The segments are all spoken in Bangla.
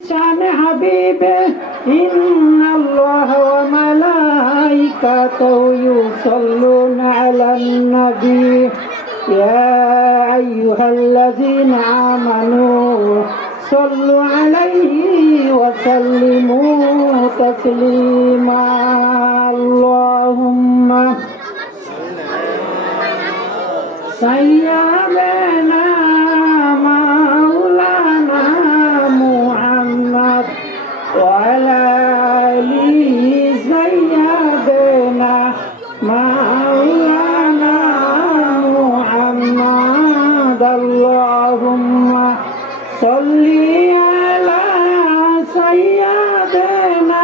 शान हबीबे इन्नल्लाह व मलाइकतहु युसल्लूना अलन नबी या अय्युहल्लज़ीना आमनू सल्लु अलैहि व सल्लिमू तस्लीमा अल्लाहुम्मा सय्यदना मौलाना मुहम्मद व अला आलि सय्यदना मौलाना मुहम्मद अल्लाहुम्मा सल्ली अला सय्यदना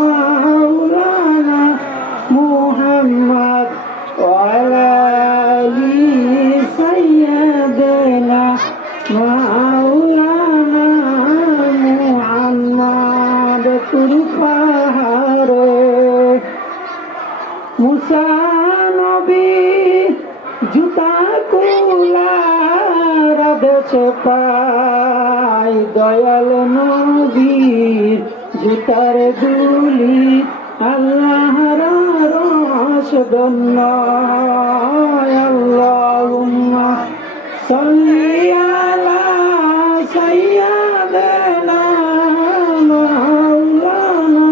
मौलाना मुहम्मद व अला सय्यदना मौलाना मुहम्मद तुरफारे मूसा नबी जूता कुलार देशे पाय दयाल नबीर जूतार धूली আল্লাহর রশদন আল্লাহুম্মা সাল্লি আলা সাইয়্যিদিনা মাওলানা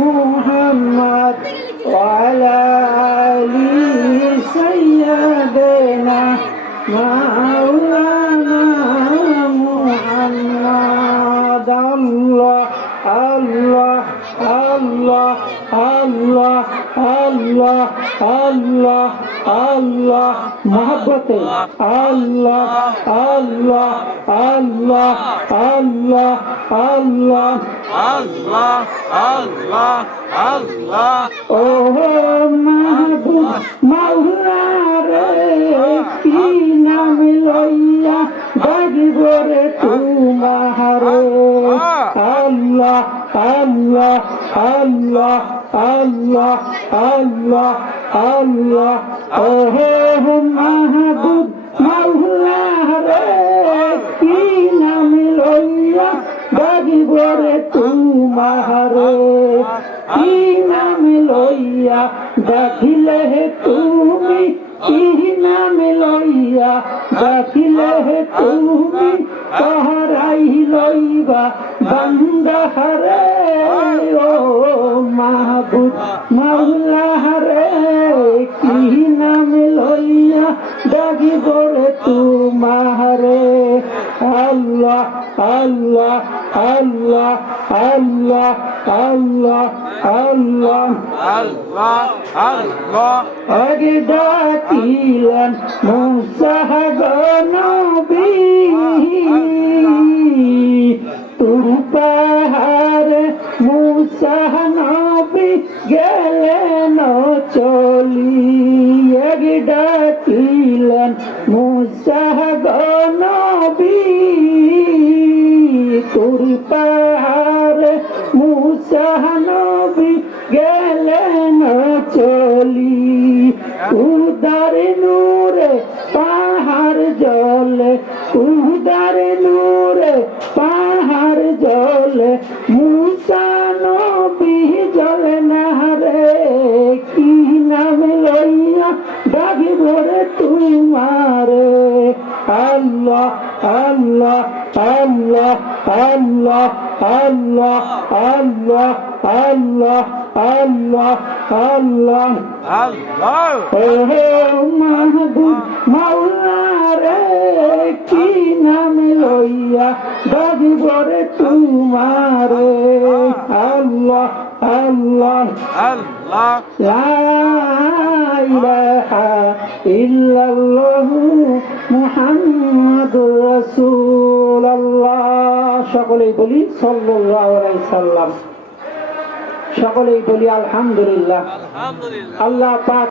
মুহাম্মদ ওয়া আলা আলি সাইয়্যিদিনা মাওলানা মুহাম্মদ আল্লাহ আল্লাহ আল্লাহ আল্লাহ আল্লাহ আল্লাহ মোহাব্বতে আল্লাহ আল্লাহ আল্লাহ আল্লাহ আল্লাহ আল্লাহ আল্লাহ আল্লাহ ও মাহবুব মাওলা রে কি নাম লইয়া ডাকিব রে তোমারে আল্লাহ আল্লাহ আল্লাহ আল্লাহ আল্লাহ আল্লাহ ও মাহবুব মাওলা রে কি নাম লইয়া ডাকিব রে তোমারে কি নাম লইয়া ডাকিলে তুমি কি নাম লইয়া ডাকিলে তুমি তাহারাই লইবা বান্দাহারে ও মাহবুব মাওলা রে কি নাম লইয়া ডাকিব রে তোমারে আল্লাহ আল্লাহ আল্লাহ আল্লাহ আল্লাহ আল্লাহ আল্লাহ আল্লাহ আগে ডাকিলেন মুসা নবী তুর পাহাড়ে মুসা নবী গেলেন চলি আগে ডাকিলেন মুসা নবী তুর পাহাড়ে মুসা নবী গেলেন চলি উদার নূরে পাহাড় জলে উদার নূরে পাহাড় জলে মুসা নবী জলে না রে কি নাম লইয়া ডাকিব রে তোমারে আল্লাহ আল্লাহ আল্লাহ আল্লাহ আল্লাহ আল্লাহ আল্লাহ আল্লাহ আল্লাহ আল্লাহ মাহবুব মাওলা রে কি নাম লইয়া ডাকিব রে তোমারে আল্লাহ আল্লাহ আল্লাহ লা ইলাহা ইল্লাল্লাহু মুহাম্মাদুর রাসূলুল্লাহ সকলেই বলি সাল্লাল্লাহু আলাইহি সাল্লাম সকলেই বলি আলহামদুলিল্লাহ আলহামদুলিল্লাহ আল্লাহ পাক